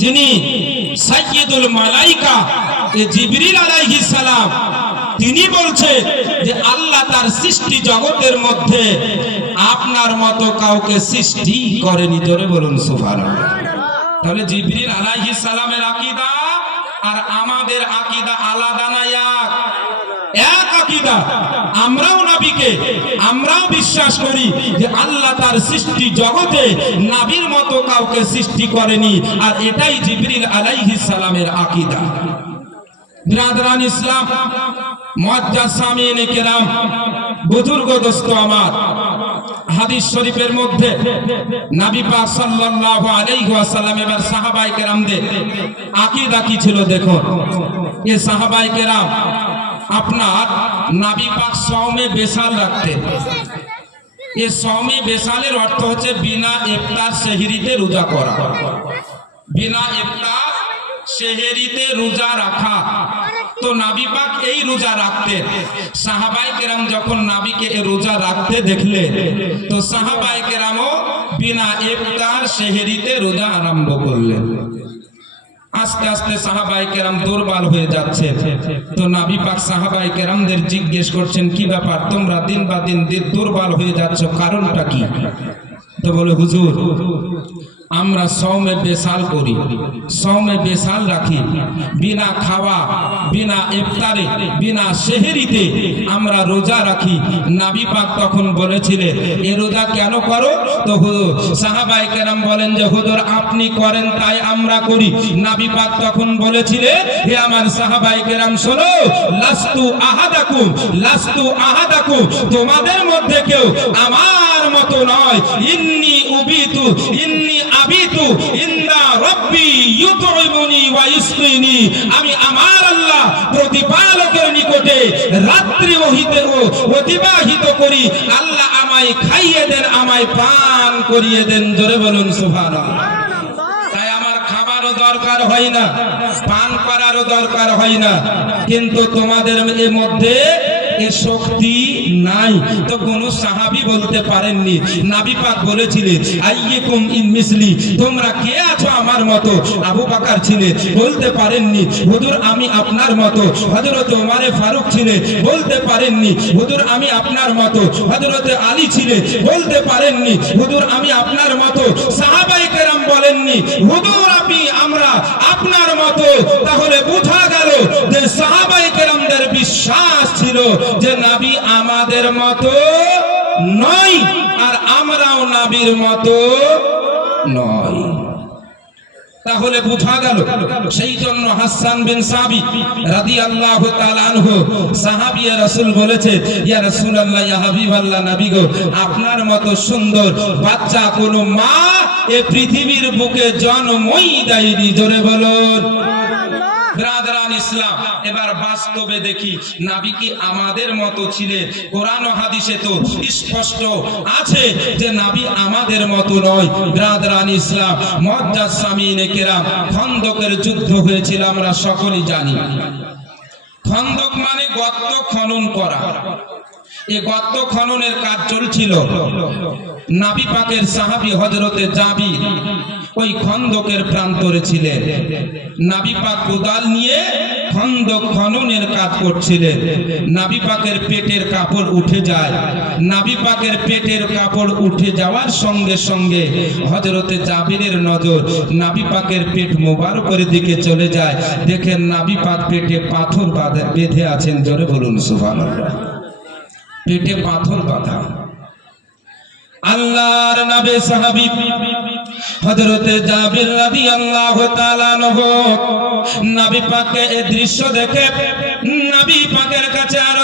যিনি সাইয়্যিদুল মালাইকা জিবরিল আলাইহিস সালাম, তিনি বলছে যে আল্লাহ তার সৃষ্টি জগতের মধ্যে আপনার মতো কাউকে সৃষ্টি করেনি। জোরে বলুন, সুবহানাল্লাহ। তাহলে জিবরিল আলাইহিস সালামের আকীদা আর আমাদের আকীদা আলাদা না এক আকীদা। আমরাও নবীকে, আমরাও বিশ্বাস করি যে আল্লাহ তার সৃষ্টি জগতে নাবির মতো কাউকে সৃষ্টি করেনি, আর এটাই জিবরিল আলাইহিস সালামের আকীদা। বিরাদরান ইসলাম মুআজ্জাজ সামিন কেরাম, বুজুর্গ দোস্ত আমার, হাদিস শরীফের মধ্যে নবী পাক সাল্লাল্লাহু আলাইহি ওয়াসাল্লাম এবার সাহাবায়ে কেরামদের আকীদা কি ছিল দেখো এ সাহাবায়ে কেরাম আপনার নবী পাক সওমে বেসাল রাখতেন এ সওমে বেসালের অর্থ হচ্ছে বিনা ইফতার সেহরিতে রোজা করা। বিনা ইফতার সেহেরিতে রোজা রাখা। তো নাবি পাক এই রোজা রাখতে সাহাবাই কেরাম যখন নাবিকে রোজা রাখতে দেখলে তো সাহাবাই কেরামও বিনা ইফতার সেহেরিতে রোজা আরম্ভ করলেন। আস্তে আস্তে সাহাবাই কেরাম দুর্বল হয়ে যাচ্ছে। তো নাবি পাক সাহাবাই কেরামদের জিজ্ঞেস করছেন, কি ব্যাপার? তোমরা দিন বা দিন দুর্বল হয়ে যাচ্ছ, কারণটা কি? তো বলে, হুজুর, আমরা সৌমে বেসাল করি। সৌমে বেসাল রাখি। বিনা খাওয়া, বিনা ইফতারে, বিনা সেহেরিতে আমরা রোজা রাখি। নাবি পাক তখন বলেছিলেন, এ রোজা কেন করো? তো হুজুর সাহাবাই কেরাম বলেন যে, হুজুর, আপনি করেন তাই আমরা করি। নাবি পাক তখন বলেছিলেন, হে আমার সাহাবাই কেরাম, শোনো, লাস্তু আহাদাকুম লাস্তু আহাদাকুম, তোমাদের মধ্যে কেউ আমার আমি আমার আল্লাহ প্রতিপালকের নিকটে রাত্রি ওহিতে অতিবাহিত করি। আল্লাহ আমায় খাইয়ে দেন, আমায় পান করিয়ে দেন। জোরে বলুন, সুবহানাল্লাহ। দরকার হয় না, পান করারও দরকার হয় না। কিন্তু তোমাদের এর মধ্যে এ শক্তি নাই। তো কোন সাহাবি বলতে পারেননি। নাবি পাক বলেছিলেন, আইয়ুকুম ইন মিসলি, তোমরা কে আছো আমার মতো? আবু বকর ছিলেন, বলতে পারেননি, হুজুর, আমি আপনার মতো। হযরত ওমরে ফারুক ছিলেন, বলতে পারেননি, হুজুর, আমি আপনার মতো। হযরত আলী ছিলেন, বলতে পারেননি, হুজুর, আমি আপনার মতো। সাহাবাই কেরাম বলেননি, হুজুর আপনি আমরা আপনার মতো। তাহলে বোঝা গেল যে সাহাবাই কেরামদের বিশ্বাস ছিল যে নাবি আমাদের মতো নয়, আর আমরাও নাবির মতো নয়। তাহলে বোঝা গেল সেই জন্য হাসান বিন সাবি রাদিয়াল্লাহু তাআলা আনহু সাহাবী রাসূল বলেছে, ইয়া রাসূলুল্লাহ, ইয়া হাবিবাল্লাহ, নবী গো, আপনার মতো সুন্দর বাচ্চা কোন মা এ পৃথিবীর বুকে জন্মই দেয়নি, জোরে বলুন। ইসলাম এবার বাস্তবে দেখি নাবি কি আমাদের মতো ছিলেন? কোরআন হাদিসে তো স্পষ্ট আছে যে নাবি আমাদের মতো নয়। ব্রাদারান ইসলাম, মজ্জাজ সামিনে কেরাম, খন্দকের যুদ্ধ হয়েছিল, আমরা সকলেই জানি। খন্দক মানে গর্ত খনন করা। এ গর্ত খননের কাজ চলছিল। নাবি পাকের সাহাবি হজরতে জাবি ওই খন্দকের প্রান্তরে ছিলেন। নাবি পাক কোদাল নিয়ে খন্দক খননের কাজ করছিলেন। নাবি পাকের পেটের কাপড় উঠে যায়। নাবি পাকের পেটের কাপড় উঠে যাওয়ার সঙ্গে সঙ্গে হজরতে জাবিরের নজর নাবি পাকের পেট মোবারকের দিকে চলে যায়। দেখেন নাবি পাক পেটে পাথর বাঁধে- আছেন। জোরে বলুন, সুবহানাল্লাহ। পেটে পাথর বাঁধা। আল্লাহর নবে সাহাবী হযরতে জাবির রাদিয়াল্লাহু তাআলা নহু নবী পাকে এই দৃশ্য দেখে নবী পাকের কাছে আরজ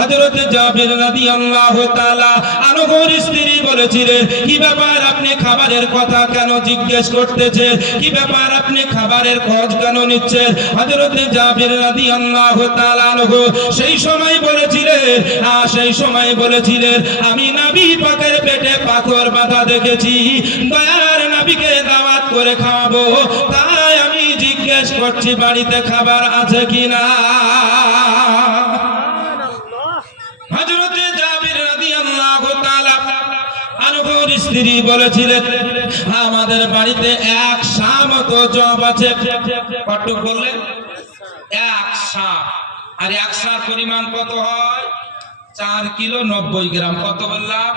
হযরত জাবির রাদিয়াল্লাহু তাআলা আনহুর স্ত্রী বলেছিলেন, কি ব্যাপার আপনি খাবারের কথা কেন জিজ্ঞেস করতেছেন? কি ব্যাপার আপনি খাবারের খোঁজ কেন নিচ্ছেন? হযরত জাবির রাদিয়াল্লাহু তাআলা আনহু সেই সময় বলেছিলেন আ সেই সময় বলেছিলেন, আমি নবী পাকের পেটে পাথর বাঁধা দেখেছি, দয়ার নবীকে দাওয়াত করে খাওয়াবো, তাই আমি জিজ্ঞেস করছি, বাড়িতে খাবার আছে কিনা? স্ত্রী বলেছিলেন আমাদের বাড়িতে এক শা মতো জব আছে। কটক বললেন এক শা আর এক শার পরিমাণ কত হয়? চার কিলো নব্বই গ্রাম। কত বললাম?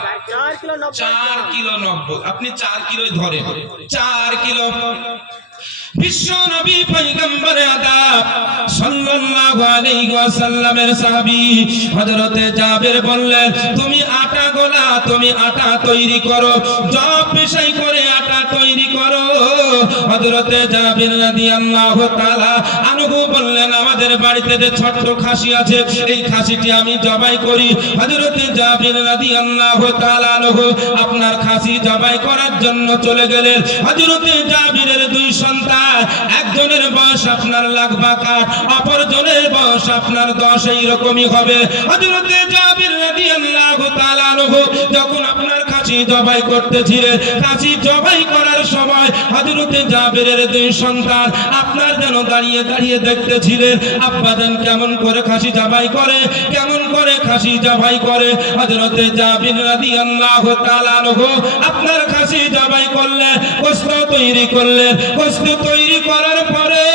চার কিলো নব্বই কিলো আপনি চার কিলোই ধরেন। চার কিলো। বিশ্ব নবী পয়গম্বর আদাব সাল্লাল্লাহু আলাইহি ওয়াসাল্লামের সাহাবী হযরতে জাবের বললেন, তুমি আটা গোলা তুমি আটা তৈরি করো। জব পেশাই করে হযরতে জাবের রাদিয়াল্লাহু তাআলা আনহু বললেন, আমাদের বাড়িতে যে ছোট্ট খাসি আছে, এই খাসিটি আমি জবাই করি। হযরতে জাবের রাদিয়াল্লাহু তাআলা আনহু আপনার খাসি জবাই করার জন্য চলে গেলেন। হযরতে জাবিরের দুই সন্তান, একজনের বয়স আপনার লাখ বাকার অপরজনের বয়স আপনার দশ, এইরকমই হবে। হযরতে জাবির রাদিয়াল্লাহু তাআলা আনহু যখন আপনার খাসি জবাই করতেছিলেন। খাসি জবাই করার সময় হযরতে জাবিরের দুই সন্তান আপনার যেন দাঁড়িয়ে দাঁড়িয়ে দেখতেছিলেন, আব্বাজান কেমন করে খাসি জবাই করে, কেমন করে খাসি জবাই করে? হযরতে জাবির রাদিয়াল্লাহু তাআলা আনহু আপনার খাসি জবাই করলেন গোশত তৈরি করলেন। গোশত তৈরি করার পরে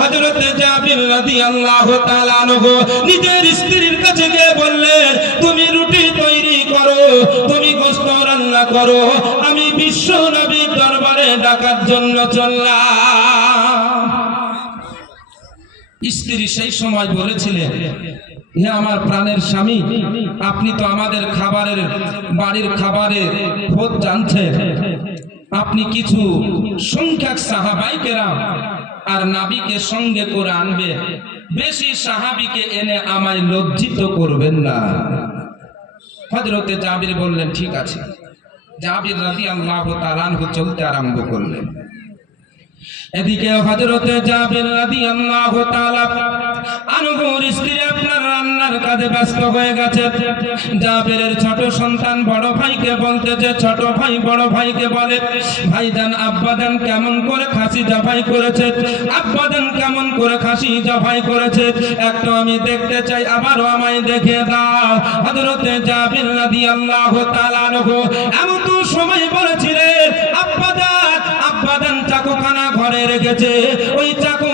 হযরতে জাবির রাদিয়াল্লাহু তাআলা আনহু নিজের স্ত্রীর কাছে গিয়ে বললেন, তুমি রুটি করো তুমি গোশত রান্না করো, আমি বিশ্ব নবীর দরবারে ডাকার জন্য চললাম। স্ত্রী সেই সময় বলেছিলেন হে আমার প্রাণের স্বামী, আপনি তো আমাদের খাবারের, বাড়ির খাবারের খোঁজ জানছেন। আপনি কিছু সংখ্যক সাহাবাইকেরা আর নাবিকে সঙ্গে করে আনবে। বেশি সাহাবিকে এনে আমায় লজ্জিত করবেন না। হজরতে জাবির বললেন, ঠিক আছে। জাবির রাজি আল্লাহ তালানহু চলতে আরম্ভ করলেন। এদিকে হজরতে জাবির রাজি আল্লাহ তাআলা আনহুর স্ত্রী আপনার রান্নার কাজে ব্যস্ত হয়ে গেছে। জাবিরের ছোট সন্তান বড় ভাইকে বলতেছে ছোট ভাই, বড় ভাইকে বলে, ভাইজান আব্বাজান কেমন করে খাসি করেছে? আব্বাজান কেমন করে খাসি করেছে? একটু আমি দেখতে চাই, আবারও আমায় দেখে দাও। হযরতে জাবির আনহু এমন তো সময় বলেছিলেন, আব্বাজান আব্বাজান চাকুখানা ঘরে রেখেছে। ওই চাকুখানা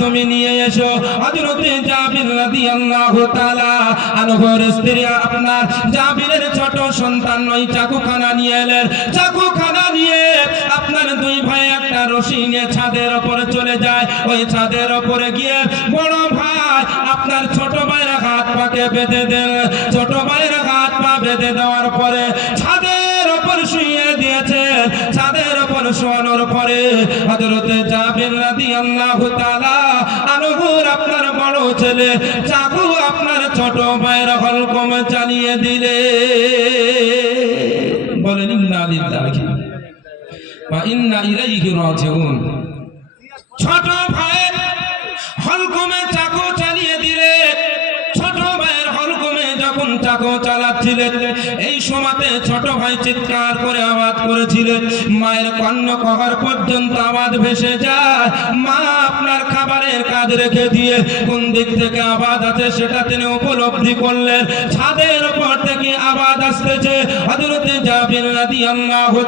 তুমি নিয়ে এসো। হযরতে জাবির রাদিয়াল্লাহু তাআলা আনহুর স্ত্রী আপনার জাবিরের ছোট সন্তান ওই চাকুখানা নিয়ে এলেন। চাকুখানা নিয়ে আপনার দুই ভাই একটা রশি নিয়ে ছাদের উপরে চলে যায়। ওই ছাদের উপরে গিয়ে বড় ভাই আপনার ছোট ভাইয়ের হাত পাকে বেঁধে দেন। ছোট ভাইয়ের হাত পা বেঁধে দেওয়ার পরে ছাদের উপর শুয়ে দিয়েছে ছাদের উপর শোয়ানোর পরে হযরতে জাবির রাদিয়াল্লাহু তাআলা ছেলে, চাকু আপনার ছোট ভাইয়ের হলকম চালিয়ে দিলে। বলেন, ইন্না লিল্লাহি ওয়া ইন্না ইলাইহি রাজিউন। ছোট ভাইয়ের হলকমে চাকু চালাচ্ছিলেন। এই সময়তে ছোট ভাই চিৎকার করে আওয়াজ করেছিলেন। মায়ের কর্ণ কহর পর্যন্ত আওয়াজ ভেসে যায়। মা আপনার খাবারের কাজ রেখে দিয়ে কোন দিক থেকে আওয়াজ আছে সেটা তিনি উপলব্ধি করলেন। ছাদের উপর থেকে আওয়াজ আসতেছে।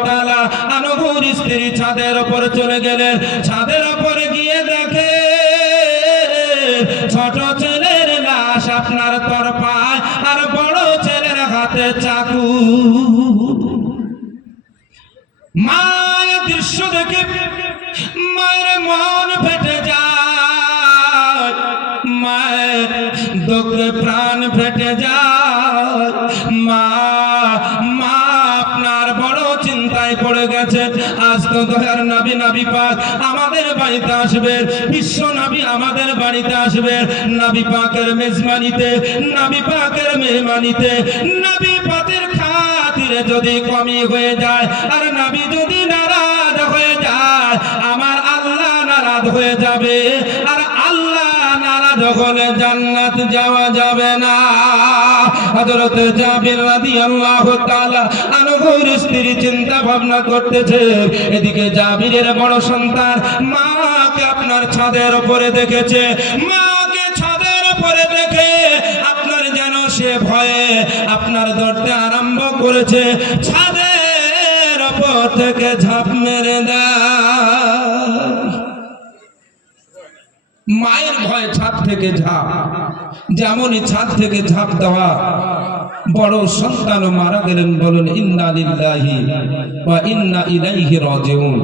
তাআলা আনহুর স্ত্রী ছাদের উপর চলে গেলেন। ছাদের উপরে গিয়ে দেখে ছোট ছেলের লাশ আপনার তরপায় মায়ের দৃশ্য দেখে মায়ের মন ফেটে যায়। মায়ের দুঃখে প্রাণ ফেটে যায়। মা মা আপনার বড় চিন্তায় পড়ে গেছে। আজ তো দয়ার নাবি নাবি পাক আমাদের বাড়িতে আসবে। বিশ্ব নাবি আমাদের বাড়িতে আসবে। নাবি পাকের মেজবানিতে, নাবি পাকের মেহমানিতে, নাবি খাতিরে যদি কমি হয়ে যায়, আর নাবি যদি নারাজ হয়ে যায়, আমার আল্লাহ নারাজ হয়ে যাবে, আর আল্লাহ নারাজ হলে জান্নাত যাওয়া যাবে না। এদিকে জাবিরের বড় সন্তান মাকে আপনার ছাদের উপরে দেখেছে। মাকে করেছে, ছাদের উপর থেকে ঝাঁপ মেরে মায়ের ভয় ছাদ থেকে ঝাঁপ, যেমনই ছাদ থেকে ঝাঁপ দেওয়া, বড় সন্তান মারা গেলেন বলুন, ইন্না লিল্লাহি ওয়া ইন্না ইলাইহি রাজিউন।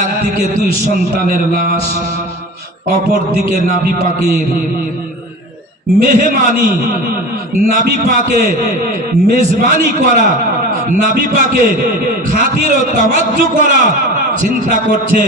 একদিকে দুই সন্তানের লাশ অপর দিকে নাভি পাকের মেহমানি নাবি পাকে মেজবানি করা নাবি পাকে খাতির ও তাবাজ্জু করা, চিন্তা করছে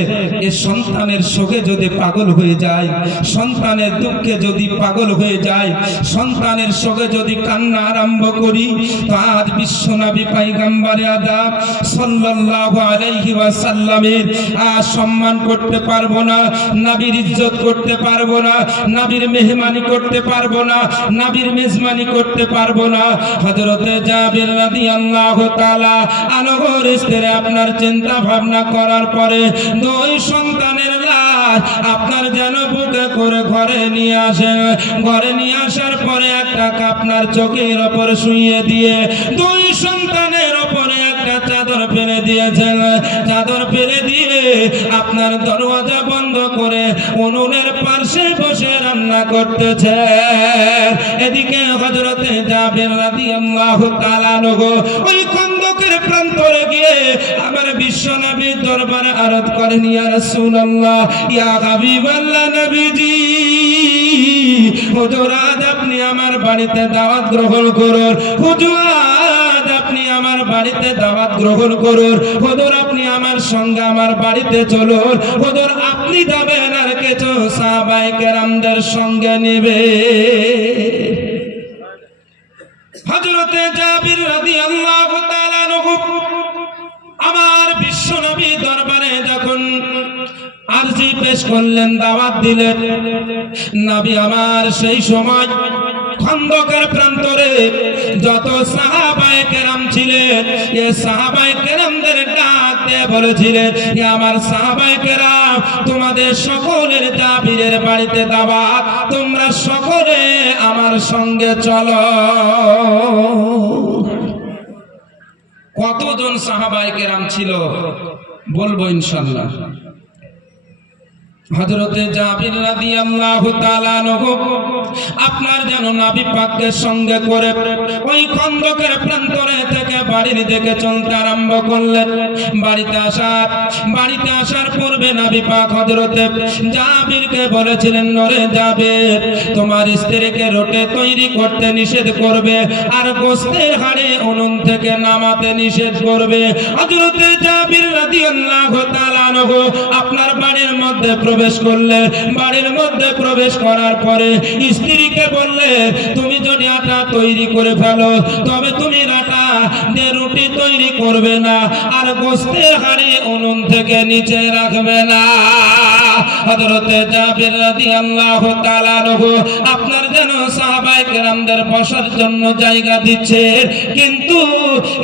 এ সন্তানের শোকে যদি পাগল হয়ে যায়, সন্তানের দুঃখে যদি পাগল হয়ে যায়, সন্তানের শোকে যদি কান্না আরম্ভ করি, তো আজ বিশ্বনবী পাইগাম্বারে আদাব সাল্লাল্লাহু আলাইহি ওয়াসাল্লামের আজ সম্মান করতে পারব না, নবীর ইজ্জত করতে পারব না, নবীর মেহমানি করতে পারব না, নবীর মেজমানি করতে পারব না। হযরতে জাবির রাদিয়াল্লাহু আপনার চিন্তা ভাবনা করার পরে দুই সন্তানের লাশ আপনার যেন বুকে করে ঘরে নিয়ে আসে। ঘরে নিয়ে আসার পরে একটা আপনার চোখের ওপর শুইয়ে দিয়ে দুই ফেলে দিয়েছেন। চাদর ফেলে দিয়ে আপনার দরওয়াজা বন্ধ করে উনুনের পাশে বসে রান্না করতেছে এদিকে হজরতে নগো ওই খন্দকের প্রান্তরে গিয়ে আমার বিশ্বনবী দরবারে আরত করেন, ইয়া রাসূলুল্লাহ, ইয়া নবীজি আজ আপনি আমার বাড়িতে দাওয়াত গ্রহণ করুন। হুজুর আমার বাড়িতে দাওয়াত গ্রহণ করুন। হুজুর, আপনি আমার সঙ্গে আমার বাড়িতে চলুন। হুজুর, আপনি যাবেন আর কিছু সাহাবায়ে কেরামদের সঙ্গে নেবে। হযরতে জাবির রাদিয়াল্লাহু তাআলা আনহু আমার বিশ্ব নবী দরবারে যখন আরজি পেশ করলেন, দাওয়াত দিলেন। নবী আমার সেই সময় খন্দকের প্রান্তরে যত সাহাবায়ে কেরাম ছিলেন, এ সাহাবায়ে কেরামদের ডাক দিয়ে বলেছিলেন, এ আমার সাহাবায়ে কেরাম, তোমাদের সকলের জাবিরের বাড়িতে দাওয়াত, তোমরা সকলে আমার সঙ্গে চলো। কতজন সাহাবায়ে কেরাম ছিল? বলব ইনশাল্লাহ হযরতে জাবির রাদিয়াল্লাহু তাআলা আনহু আপনার যেন নবী পাককে সঙ্গে করে ওই খন্দকের প্রান্তরে থেকে বাড়ির দিকে চলতে আরম্ভ করলেন। বাড়িতে আসার বাড়িতে আসার পূর্বে নবী পাক হযরতে জাবিরকে বলেছিলেন নরে জাবির, তোমার স্ত্রীকে রোটে তৈরি করতে নিষেধ করবে আর গোস্তের হাড়ে উনুন থেকে নামাতে নিষেধ করবে। হযরতে জাবির রাদিয়াল্লাহু তাআলা আনহু আপনার বাড়ির মধ্যে প্রবেশ করলে, বাড়ির মধ্যে প্রবেশ করার পরে স্ত্রীকে বললে, তুমি যদি আটা তৈরি করে ফেলো, তবে তুমি আটা দিয়ে রুটি তৈরি করবে না, আর গোস্তের হাড়ি উনুন থেকে নিচে রাখবে না। হযরতে জাবির রাদিয়াল্লাহু তাআলা আনহু আপনার যেন সাহাবায়ে কেরামদের বসার জন্য জায়গা দিচ্ছে, কিন্তু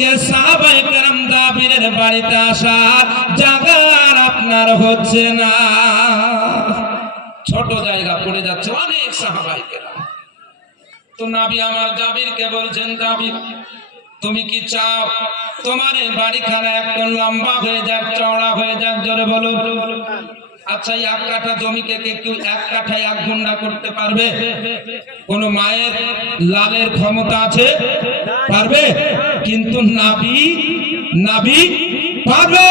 এ সাহাবায়ে কেরাম জাবিরের বাড়িতে আসার জায়গার আপনার হচ্ছে না। ছোট জায়গা পড়ে যাচ্ছে অনেক সাহাবায়ে তো নাবি আমার জাবিরকে বলছেন জাবির তুমি কি চাও তোমার এই বাড়িখানা একটু লম্বা হয়ে যাক, চওড়া হয়ে যাক, জোরে বলো? আচ্ছা এক কাঠা জমিকে কে কেউ এক কাঠায় এক ঘণ্টা করতে পারবে? কোন মায়ের লালের ক্ষমতা আছে? পারবে? কিন্তু নাবি নাবি পারবে।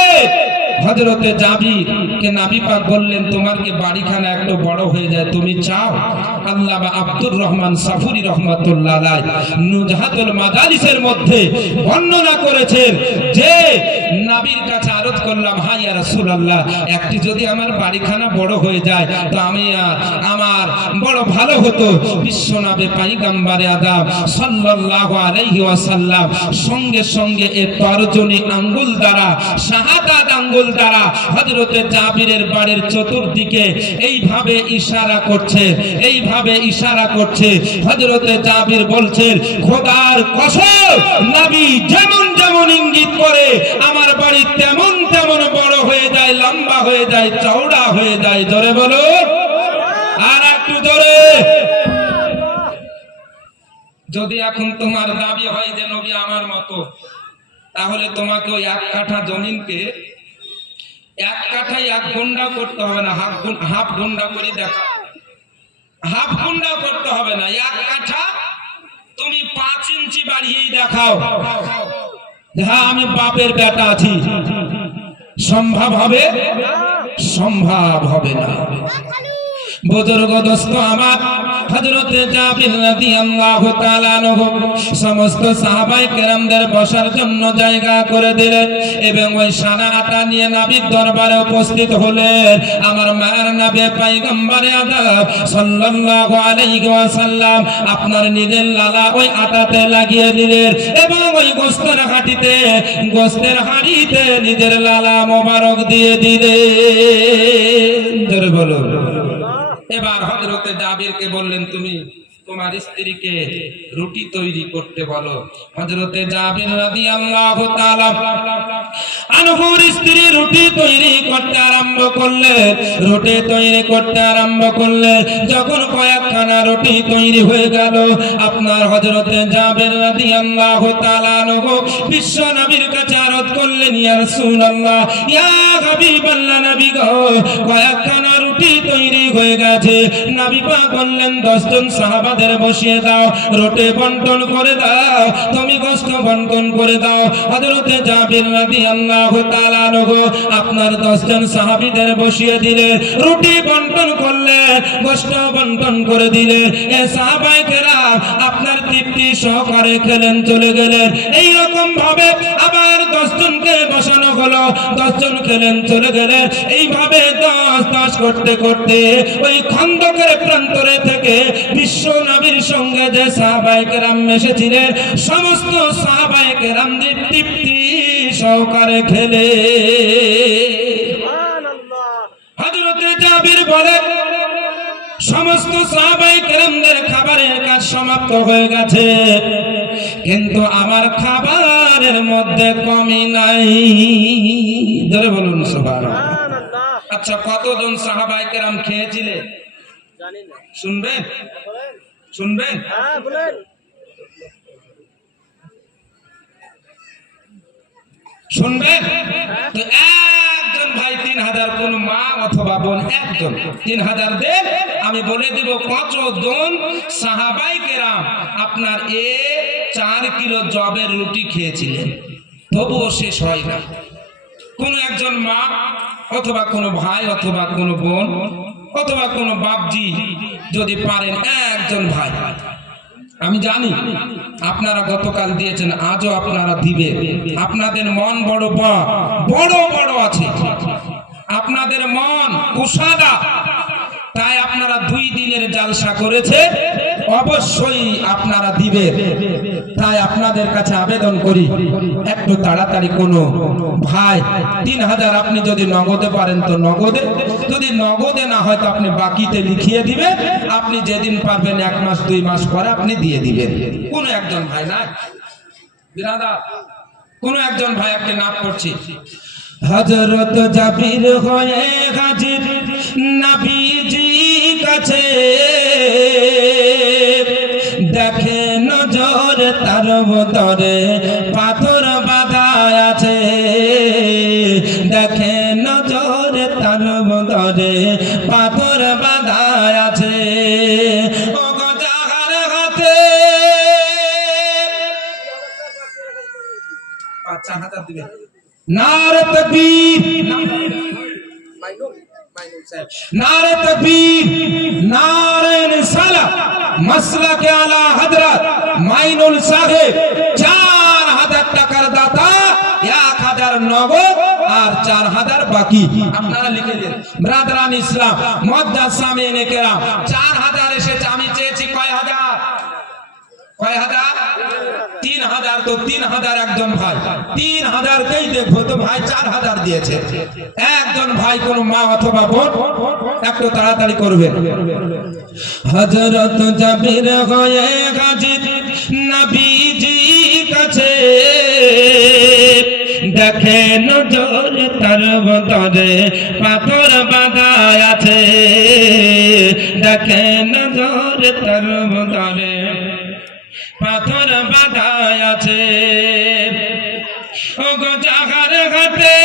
হজরতে যাবি কে নাবি পাক বললেন, তোমার কি বাড়িখানা একটু বড় হয়ে যায়? তুমি চাও? আল্লাহ আব্দুর রহমান সাফুরি রহমতুল্লাহ নুজহাতুল মাজালিসের মধ্যে বর্ণনা করেছেন যে, নাবির কাছে আরত করলাম হাই ইয়া রাসূলুল্লাহ, একটি যদি আমার বাড়িখানা বড় হয়ে যায়, তো আমি আর আমার বড় ভালো হতো। বিশ্বনবী পাইগাম্বারে আদম সাল্লাল্লাহু আলাইহি ওয়াসাল্লাম সঙ্গে সঙ্গে এ তর্জনী আঙ্গুল দ্বারা শাহাদাত আঙ্গুল দ্বারা হযরতে জাবিরের বাড়ির চতুর্দিকে এইভাবে ইশারা করছে, এইভাবে ইশারা করছে। হযরতে জাবির বলছেন খোদার কসম, নবী যেমন যেমন ইঙ্গিত করে, আমার বাড়ি তেমন তেমন বড় হয়ে যায়, লম্বা হয়ে যায়, চওড়া হয়ে যায়। জোরে বলো। আর একটু জোরে। যদি এখন তোমার দাবি হয় যে, নবী আমার মতো, তাহলে তোমাকে ওই এক কাঠা জমিনকে এক কাঠায় এক গুন্ডা করতে হবে না, হাফ হাফ গুন্ডা করে দেখা। হাফ গুন্ডা করতে হবে না, এক কাঠা তুমি পাঁচ ইঞ্চি বাড়িয়েই দেখাও। হ্যাঁ আমি বাপের বেটা আছি। সম্ভব হবে? সম্ভব হবে না। বুজুর্গ দোস্ত আমার, হযরতে জাবির রাদিয়াল্লাহু তাআলা আনহু সমস্ত সাহাবায়ে কেরামদের বসার জন্য জায়গা করে দিলেন এবং ওই সানা আটা নিয়ে নবীর দরবারে উপস্থিত হলেন। আমার মায়ের নবী পয়গম্বরে আদম সাল্লাল্লাহু আলাইহি ওয়াসাল্লাম আপনার নিজের লালা ওই আটাতে লাগিয়ে দিলেন এবং ওই গোস্তের হাঁটিতে, গোস্তের হাঁড়িতে নিজের লালা মোবারক দিয়ে দিলেন। জোরে বলো এবার হজরতে জাবিরকে বললেন তুমি তোমার স্ত্রীকে রুটি তৈরি করতে বলো। হজরতে জাবির রাদিয়াল্লাহু তাআলা আনহুর স্ত্রী রুটি তৈরি করতে আরম্ভ করলেন রুটি তৈরি করতে আরম্ভ করলেন যখন কয়েকখানা রুটি তৈরি হয়ে গেল, আপনার হজরতে জাবির রাদিয়াল্লাহু তাআলা আনহু বিশ্ব নবীর কাছে আরজ করলেন, ইয়া রাসূলুল্লাহ, ইয়া হাবিবাল্লাহ নবী গো, কয়েকখানা রুটি তৈরি হয়ে গেছে। নবী পাক বললেন, দশজন সাহাবাদের বসিয়ে দাও, রোটে বন্টন করে দাও, তুমি গোস্ত বন্টন করে দাও। হযরতে জাবির রাদিয়াল্লাহু তাআলা আনহু আপনার দশজন সাহাবীদের বসিয়ে দিলেন রুটি বন্টন করলে, গোস্ত বন্টন করে দিলে। এ সাহাবায়ে কেরাম আপনার তৃপ্তি সহকারে খেলেন, চলে গেলেন। এই রকম ভাবে আবার দশজনকে বসানো হলো দশজন খেলেন চলে গেলেন। এইভাবে দাস দাস করতে করতে ওই খন্দকের প্রান্তরে থেকে বিশ্ব নবীর সঙ্গে যে সাহবাইকে রাম এসেছিলেন সমস্ত সাহবাইকে রাম তৃপ্তি সহকারে খেলে হজরতে জাবির বলে সমস্ত সাহাবাই কেরামদের খাবারের কাজ সমাপ্ত হয়ে গেছে। কিন্তু আমার খাবারের মধ্যে কমি নাই। ধরে বলুন সবার আচ্ছা কতজন সাহাবাই কেরাম শুনবেন? শুনবেন? হ্যাঁ শুনবেন? তো একজন ভাই তিন হাজার কোন মা অথবা বোন একজন। তিন হাজার দেন আমি বলে দিব কতজন সাহাবাই কেরাম আপনার এ চার কিলো জবের রুটি খেয়েছিলেন। তবুও শেষ হয় না। কোন একজন মা অথবা কোনো ভাই অথবা কোনো বোন অথবা কোনো বাপজি যদি পারেন একজন ভাই। আমি জানি আপনারা গতকাল দিয়েছেন, আজও আপনারা দিবে আপনাদের মন বড় বড় বড় আছে। আপনাদের মন কুসাদা তাই আপনারা দুই দিনের জালসা করেছে, অবশ্যই আপনারা দিবে তাই আপনাদের কাছে আবেদন করি, একটু তাড়াতাড়ি কোনো ভাই, তিন হাজার আপনি যদি নগদে পারেন তো নগদে, যদি নগদে না হয় তো আপনি বাকিতে লিখিয়ে দিবেন, আপনি যেদিন পারবেন এক মাস, দুই মাস পরে আপনি দিয়ে দিবেন। কোন একজন ভাই না কোন একজন ভাই আপনি নাম করছি। হজরত জাবির হয়ে হাজির নাবিজি কাছে। দেখে নজর তার বদরে পাথর বাধা আছে। দেখে নজর তার বদরে পাথর বাধা আছে। পাঁচ হাজার দিবেন নারে তকবীর মাইনুল মাইনুল সাহেব नारे तकबीर नारे निसाला मसला के आला हजरत মাইনুল সাহেব চার হাজার টাকার দাতা এক হাজার নগদ আর চার হাজার বাকি আপনারা লিখে দিন ব্রাদরান ইসলাম মজ্জা সামিনে কেরাম চার হাজার এসেছে আমি চেয়েছি কয় হাজার কয় হাজার তিন হাজার তো তিন হাজার একজন ভাই। তিন হাজারকেই দেখব তো ভাই, চার হাজার দিয়েছে। একজন ভাই, কোন মা অথবা বোন, একটু তাড়াতাড়ি করবেন। হজরত জাবির হয়ে গাজির নবীজি কাছে। দেখে নজর তার বদরে পাথর বাগায় আছে। দেখে নজর তার বদরে পাথর বাধা আছে। ও গো জাগার ঘাটে